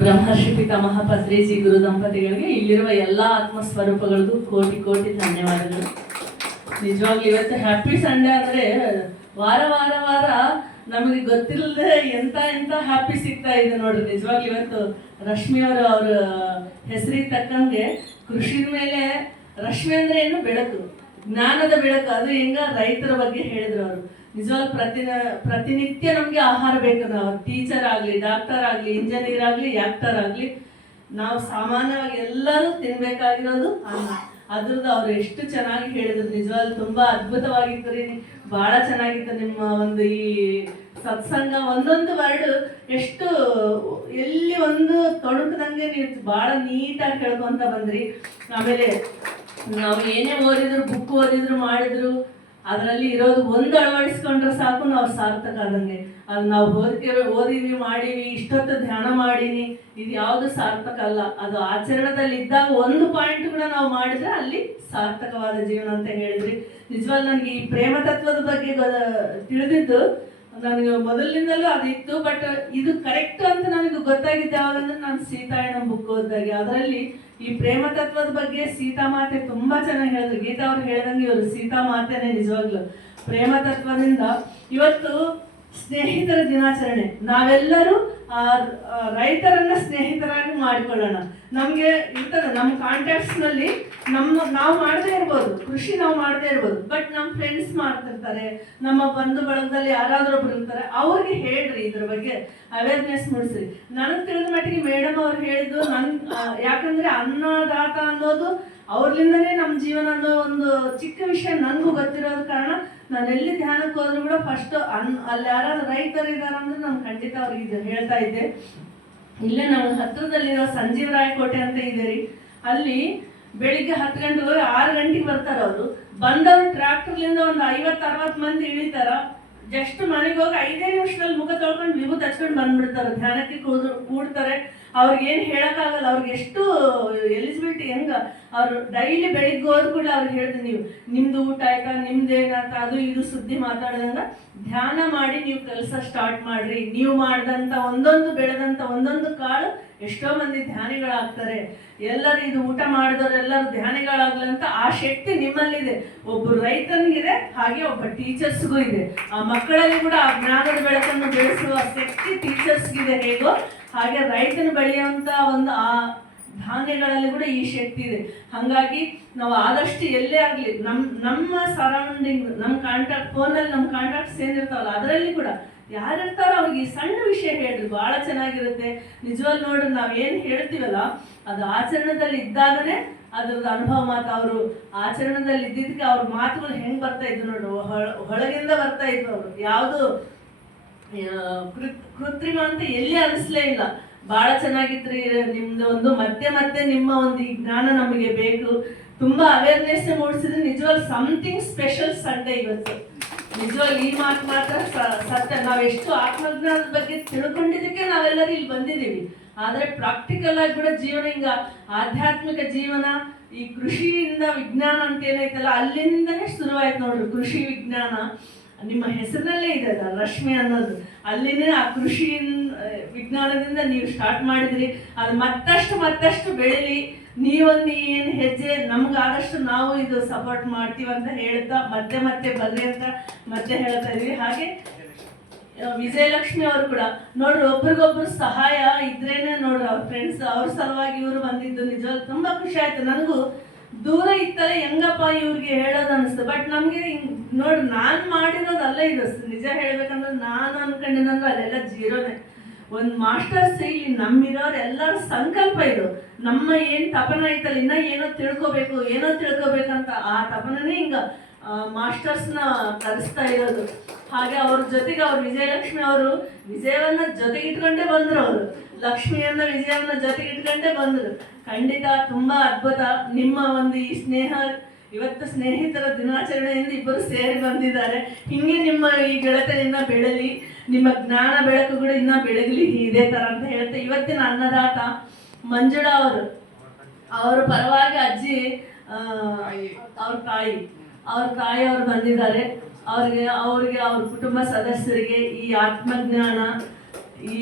ಬ್ರಹ್ಮರ್ಷಿ ಪಿತಾಮಹ ಪತ್ರಿಜಿ ಗುರು ದಂಪತಿಗಳಿಗೆ ಇಲ್ಲಿರುವ ಎಲ್ಲ ಆತ್ಮಸ್ವರೂಪಗಳಿಗೂ ಕೋಟಿ ಕೋಟಿ ಧನ್ಯವಾದಗಳು. ನಿಜವಾಗ್ಲೂ ಇವತ್ತು ಹ್ಯಾಪಿ ಸಂಡೇ ಅಂದರೆ ವಾರ ವಾರ ವಾರ ನಮಗೆ ಗೊತ್ತಿಲ್ಲದೆ ಎಂತ ಎಂತ ಹ್ಯಾಪಿ ಸಿಗ್ತಾ ಇದೆ ನೋಡ್ರಿ. ನಿಜವಾಗ್ಲೂ ಇವತ್ತು ರಶ್ಮಿ ಅವರು ಅವ್ರ ಹೆಸರಿಗೆ ತಕ್ಕಂಗೆ ಕೃಷಿ ಮೇಲೆ ರಶ್ಮಿ ಅಂದ್ರೆ ಏನು, ಬೆಳಕು, ಜ್ಞಾನದ ಬೆಳಕು. ಅದು ಹೆಂಗ ರೈತರ ಬಗ್ಗೆ ಹೇಳಿದ್ರು ಅವರು. ನಿಜವಾಗ್ಲೂ ಪ್ರತಿನಿತ್ಯ ನಮಗೆ ಆಹಾರ ಬೇಕು. ನಾವು ಟೀಚರ್ ಆಗಲಿ, ಡಾಕ್ಟರ್ ಆಗಲಿ, ಇಂಜಿನಿಯರ್ ಆಗಲಿ, ಆಕ್ಟರ್ ಆಗಲಿ, ನಾವು ಸಾಮಾನ್ಯವಾಗಿ ಎಲ್ಲರೂ ತಿನ್ಬೇಕಾಗಿರೋದು ಅನ್ನ. ಅದ್ರದ್ದು ಅವ್ರು ಎಷ್ಟು ಚೆನ್ನಾಗಿ ಹೇಳಿದ್ರು. ನಿಜವಾಗ್ಲೂ ತುಂಬಾ ಅದ್ಭುತವಾಗಿತ್ತು ರೀ. ಬಹಳ ಚೆನ್ನಾಗಿತ್ತು ನಿಮ್ಮ ಒಂದು ಈ ಸತ್ಸಂಗ. ಒಂದೊಂದು ವರ್ಡ್ ಎಷ್ಟು ಎಲ್ಲಿ ಒಂದು ತೊಡಕದಂಗೆ ನೀವು ಬಹಳ ನೀಟಾಗಿ ಕೇಳ್ಕೊಂತ ಬಂದ್ರಿ. ಆಮೇಲೆ ನಾವು ಏನೇ ಓದಿದ್ರು, ಬುಕ್ ಓದಿದ್ರು, ಮಾಡಿದ್ರು, ಅದರಲ್ಲಿ ಇರೋದು ಒಂದು ಅಳವಡಿಸ್ಕೊಂಡ್ರೆ ಸಾಕು, ನಾವು ಸಾರ್ಥಕ ಆದಂಗೆ. ಅದು ನಾವು ಓದಿವಿ, ಮಾಡೀವಿ, ಇಷ್ಟೊತ್ತು ಧ್ಯಾನ ಮಾಡೀನಿ, ಇದು ಯಾವುದು ಸಾರ್ಥಕ ಅಲ್ಲ. ಅದು ಆಚರಣೆದಲ್ಲಿ ಇದ್ದಾಗ ಒಂದು ಪಾಯಿಂಟ್ ಕೂಡ ನಾವು ಮಾಡಿದ್ರೆ ಅಲ್ಲಿ ಸಾರ್ಥಕವಾದ ಜೀವನ ಅಂತ ಹೇಳಿದ್ರಿ. ನಿಜವಾಗ್ಲೂ ನನಗೆ ಈ ಪ್ರೇಮ ತತ್ವದ ಬಗ್ಗೆ ತಿಳಿದಿದ್ದು ನನಗೆ ಮೊದಲಿನಿಂದಲೂ ಅದಿತ್ತು. ಬಟ್ ಇದು ಕರೆಕ್ಟ್ ಅಂತ ನನಗೆ ಗೊತ್ತಾಗಿದ್ದೆ ಯಾವಾಗಂದ್ರೆ ನಾನು ಸೀತಾಯಣ ಬುಕ್ ಓದಿದಾಗೆ. ಅದರಲ್ಲಿ ಈ ಪ್ರೇಮ ತತ್ವದ ಬಗ್ಗೆ ಸೀತಾಮಾತೆ ತುಂಬಾ ಚೆನ್ನಾಗಿ ಹೇಳಿದ್ರು. ಗೀತಾ ಅವ್ರು ಹೇಳ್ದಂಗೆ ಇವರು ಸೀತಾಮಾತೆನೇ. ನಿಜವಾಗ್ಲು ಪ್ರೇಮ ತತ್ವದಿಂದ ಇವತ್ತು ಸ್ನೇಹಿತರ ದಿನಾಚರಣೆ. ನಾವೆಲ್ಲರೂ ರೈತರನ್ನ ಸ್ನೇಹಿತರಾಗಿ ಮಾಡಿಕೊಳ್ಳೋಣ. ನಮ್ಗೆ ಇರ್ತದೆ ನಮ್ಮ ಕಾಂಟ್ಯಾಕ್ಟ್ಸ್ ನಲ್ಲಿ ನಾವು ಮಾಡದೇ ಇರ್ಬೋದು, ಕೃಷಿ ನಾವು ಮಾಡದೇ ಇರ್ಬೋದು, ಬಟ್ ನಮ್ಮ ಫ್ರೆಂಡ್ಸ್ ಮಾಡ್ತಿರ್ತಾರೆ, ನಮ್ಮ ಬಂಧು ಬಳಗದಲ್ಲಿ ಯಾರಾದ್ರೂ ಒಬ್ರು ಇರ್ತಾರೆ, ಅವ್ರಿಗೆ ಹೇಳ್ರಿ, ಇದ್ರ ಬಗ್ಗೆ ಅವೇರ್ನೆಸ್ ಮೂಡಿಸ್ರಿ. ನನಗೆ ತಿಳಿದ ಮಟ್ಟಿಗೆ ಮೇಡಮ್ ಅವ್ರು ಹೇಳಿದ್ದು ಯಾಕಂದ್ರೆ ಅನ್ನದಾತ ಅನ್ನೋದು ಅವ್ರಲಿಂದನೇ ನಮ್ಮ ಜೀವನ ಅನ್ನೋ ಒಂದು ಚಿಕ್ಕ ವಿಷಯ ನನಗೂ ಗೊತ್ತಿರೋದ ಕಾರಣ ನಾನು ಎಲ್ಲಿ ಧ್ಯಾನಕ್ಕೆ ಹೋದ್ರು ಕೂಡ ಫಸ್ಟ್ ಅಲ್ಲಿ ಯಾರಾದ್ರೂ ರೈತರು ಇದಾರ ಅಂದ್ರೆ ನಾನು ಖಂಡಿತ ಅವ್ರಿಗೆ ಹೇಳ್ತಾ ಇದ್ದೆ. ಇಲ್ಲೇ ನಮ್ಮ ಹತ್ರದಲ್ಲಿರೋ ಸಂಜೀವರಾಯ ಕೋಟೆ ಅಂತ ಇದೆ ರೀ. ಅಲ್ಲಿ ಬೆಳಿಗ್ಗೆ 10 ಗಂಟೆಗೆ 6 ಗಂಟೆಗೆ ಬರ್ತಾರ ಅವರು. ಬಂದವರು ಟ್ರ್ಯಾಕ್ಟರ್ಲಿಂದ ಒಂದು 50-60 ಮಂದಿ ಇಳಿತಾರ. ಜಸ್ಟ್ ಮನೆಗೆ ಹೋಗಿ 5 ನಿಮಿಷದಲ್ಲಿ ಮುಖ ತೊಳ್ಕೊಂಡು ವಿಭೂತಿ ಹಚ್ಕೊಂಡು ಬಂದ್ಬಿಡ್ತಾರೆ. ಧ್ಯಾನಕ್ಕೆ ಕೂಡ್ತಾರೆ. ಅವ್ರಿಗೆ ಏನು ಹೇಳಕ್ಕಾಗಲ್ಲ. ಅವ್ರಿಗೆ ಎಷ್ಟು ಎಲಿಜಿಬಿಲಿಟಿ, ಹೆಂಗ ಅವ್ರು ಡೈಲಿ ಬೆಳಿಗ್ಗೆ ಹೋದ್ ಕೂಡ ಅವ್ರಿಗೆ ಹೇಳಿದ್ರೆ, ನೀವು ನಿಮ್ದು ಊಟ ಆಯ್ತಾ, ನಿಮ್ದೇನಾಯ್ತಾ, ಅದು ಇದು ಸುದ್ದಿ ಮಾತಾಡ್ದಂಗ ಧ್ಯಾನ ಮಾಡಿ ನೀವು ಕೆಲಸ ಸ್ಟಾರ್ಟ್ ಮಾಡ್ರಿ. ನೀವು ಮಾಡ್ದಂತ ಬೆಳೆದಂತ ಒಂದೊಂದು ಕಾಳು ಎಷ್ಟೋ ಮಂದಿ ಧ್ಯಾನಿಗಳಾಗ್ತಾರೆ. ಎಲ್ಲರೂ ಇದು ಊಟ ಮಾಡಿದವರೆಲ್ಲರೂ ಧ್ಯಾನಿಗಳಾಗ್ಲಂತ ಆ ಶಕ್ತಿ ನಿಮ್ಮಲ್ಲಿದೆ. ಒಬ್ಬರು ರೈತನಿಗಿದೆ, ಹಾಗೆ ಒಬ್ಬ ಟೀಚರ್ಸ್ಗೂ ಇದೆ. ಆ ಮಕ್ಕಳಲ್ಲಿ ಕೂಡ ಆ ಜ್ಞಾನದ ಬೆಳಕನ್ನು ಬೆಳೆಸುವ ಶಕ್ತಿ ಟೀಚರ್ಸ್ಗಿದೆ ಹೇಗೋ ಹಾಗೆ ರೈತನ ಬೆಳೆಯುವಂತ ಒಂದು ಆ ಧಾನ್ಯಗಳಲ್ಲಿ ಕೂಡ ಈ ಶಕ್ತಿ ಇದೆ. ಹಾಗಾಗಿ ನಾವು ಆದಷ್ಟು ಎಲ್ಲೇ ಆಗ್ಲಿ ನಮ್ಮ ಸರೌಂಡಿಂಗ್, ನಮ್ಮ ಕಾಂಟ್ಯಾಕ್ಟ್ ಫೋನಲ್ಲಿ ನಮ್ಮ ಕಾಂಟ್ಯಾಕ್ಟ್ಸ್ ಏನಿರ್ತಾವಲ್ಲ ಅದರಲ್ಲಿ ಕೂಡ ಯಾರಿರ್ತಾರೋ ಅವ್ರಿಗೆ ಈ ಸಣ್ಣ ವಿಷಯ ಹೇಳ್ರಿ, ಬಹಳ ಚೆನ್ನಾಗಿರುತ್ತೆ. ನಿಜವಾಗ್ಲೂ ನೋಡ್ರಿ, ನಾವ್ ಏನ್ ಹೇಳ್ತೀವಲ್ಲ ಅದು ಆಚರಣೆದಲ್ಲಿ ಇದ್ದಾಗನೇ ಅದ್ರದ್ದು ಅನುಭವ. ಮಾತು ಅವರು ಆಚರಣೆದಲ್ಲಿ ಇದ್ದಿದ್ದಕ್ಕೆ ಅವ್ರ ಮಾತುಗಳು ಹೆಂಗ್ ಬರ್ತಾ ಇದ್ವು ನೋಡ್ರಿ, ಹೊಳಗಿಂದ ಬರ್ತಾ ಇದ್ವು. ಅವರು ಯಾವುದು ಕೃತ್ರಿಮ ಅಂತ ಎಲ್ಲಿ ಅನಿಸ್ಲೇ ಇಲ್ಲ. ಬಹಳ ಚೆನ್ನಾಗಿತ್ರಿ ನಿಮ್ದು ಒಂದು ಮತ್ತೆ ನಿಮ್ಮ ಒಂದು ಈ ಜ್ಞಾನ ನಮಗೆ ಬೇಕು. ತುಂಬಾ ಅವೇರ್ನೆಸ್ ಮೂಡಿಸಿದ್ರೆ. ನಿಜವಾಗ್ಲೂ ಸಮಥಿಂಗ್ ಸ್ಪೆಷಲ್ ಸಂಡೇ ಇವತ್ತು. ನಿಜವಾಗ್ಲೂ ಈ ಮಾತು ಮಾತ್ರ ಸತ್ಯ. ನಾವೆಷ್ಟು ಆತ್ಮಜ್ಞಾನದ ಬಗ್ಗೆ ತಿಳ್ಕೊಂಡಿದ್ದಕ್ಕೆ ನಾವೆಲ್ಲರೂ ಇಲ್ಲಿ ಬಂದಿದ್ದೀವಿ. ಆದ್ರೆ ಪ್ರಾಕ್ಟಿಕಲ್ ಆಗಿ ಕೂಡ ಜೀವನ ಹಿಂಗ ಆಧ್ಯಾತ್ಮಿಕ ಜೀವನ ಈ ಕೃಷಿಯಿಂದ ವಿಜ್ಞಾನ ಅಂತ ಏನೈತಲ್ಲ ಅಲ್ಲಿಂದನೇ ಶುರುವಾಯ್ತು ನೋಡ್ರಿ. ಕೃಷಿ ವಿಜ್ಞಾನ ನಿಮ್ಮ ಹೆಸರಿನಲ್ಲೇ ಇದೆ ಅಲ್ಲ, ರಶ್ಮಿ ಅನ್ನೋದು. ಅಲ್ಲಿನೇ ಆ ಕೃಷಿ ವಿಜ್ಞಾನದಿಂದ ನೀವು ಸ್ಟಾರ್ಟ್ ಮಾಡಿದ್ರಿ. ಅದು ಮತ್ತಷ್ಟು ಬೆಳೀಲಿ. ನೀವೊಂದು ಏನು ಹೆಜ್ಜೆ ನಮ್ಗಾದಷ್ಟು ನಾವು ಇದು ಸಪೋರ್ಟ್ ಮಾಡ್ತೀವಿ ಅಂತ ಹೇಳ್ತಾ ಮತ್ತೆ ಬರ್ರಿ ಅಂತ ಮತ್ತೆ ಹೇಳ್ತಾ ಇದೀವಿ. ಹಾಗೆ ವಿಜಯಲಕ್ಷ್ಮಿ ಅವರು ಕೂಡ ನೋಡ್ರಿ, ಒಬ್ರಿಗೊಬ್ರು ಸಹಾಯ ಇದ್ರೇನೆ ನೋಡ್ರಿ. ಅವ್ರ ಫ್ರೆಂಡ್ಸ್ ಅವ್ರ ಸಲುವಾಗಿ ಇವರು ಬಂದಿದ್ದು ನಿಜವಾಗ್ಲೂ ತುಂಬಾ ಖುಷಿ ಆಯ್ತು. ನನಗೂ ದೂರ ಇತ್ತಲ್ಲ ಹೆಂಗಪ್ಪ ಇವ್ರಿಗೆ ಹೇಳೋದು ಅನಿಸ್ತು. ಬಟ್ ನಮ್ಗೆ ನೋಡ್ರಿ, ನಾನ್ ಮಾಡಿರೋದಲ್ಲ ಇದು. ನಿಜ ಹೇಳ್ಬೇಕಂದ್ರೆ ನಾನು ಅನ್ಕೊಂಡಿನಂದ್ರೆ ಅಲ್ಲೆಲ್ಲ ಜೀರೋನೇ. ಒಂದು ಮಾಸ್ಟರ್ಸ್ ಇಲ್ಲಿ ನಮ್ಮಿರೋರು ಎಲ್ಲರ ಸಂಕಲ್ಪ ಇದು. ನಮ್ಮ ಏನ್ ತಪನ ಐತಲ್ಲ, ಇನ್ನ ಏನೋ ತಿಳ್ಕೊಬೇಕಂತ ಆ ತಪನನೇ ಹಿಂಗ ಮಾಸ್ಟರ್ಸ್ನ ಕರೆಸ್ತಾ ಇರೋದು. ಹಾಗೆ ಅವ್ರ ಜೊತೆಗೆ ಅವ್ರು ವಿಜಯಲಕ್ಷ್ಮಿ ಅವರು ವಿಜಯವನ್ನ ಜೊತೆಗಿಟ್ಕೊಂಡೇ ಬಂದ್ರು. ಅವರು ಲಕ್ಷ್ಮಿಯನ್ನ ವಿಜಯವನ್ನ ಜೊತೆಗಿಟ್ಕೊಂಡೇ ಬಂದ್ರು. ಖಂಡಿತ ತುಂಬಾ ಅದ್ಭುತ ನಿಮ್ಮ ಒಂದು ಈ ಸ್ನೇಹ. ಇವತ್ತು ಸ್ನೇಹಿತರ ದಿನಾಚರಣೆಯಿಂದ ಇಬ್ಬರು ಸೇರಿ ಬಂದಿದ್ದಾರೆ. ಹಿಂಗೆ ನಿಮ್ಮ ಈ ಗೆಳತನಿಂದ ಬೆಳಲಿ, ನಿಮ್ಮ ಜ್ಞಾನ ಬೆಳಕುಗಳು ಇನ್ನ ಬೆಳಗಲಿ ಇದೇ ತರ ಅಂತ ಹೇಳ್ತೆ. ಇವತ್ತಿನ ಅನ್ನದಾತ ಮಂಜುಳಾ ಅವ್ರ ಪರವಾಗಿ ಅಜ್ಜಿ, ಅವ್ರ ತಾಯಿ ಅವ್ರು ಬಂದಿದ್ದಾರೆ. ಅವ್ರಿಗೆ ಅವ್ರ ಕುಟುಂಬ ಸದಸ್ಯರಿಗೆ ಈ ಆತ್ಮಜ್ಞಾನ, ಈ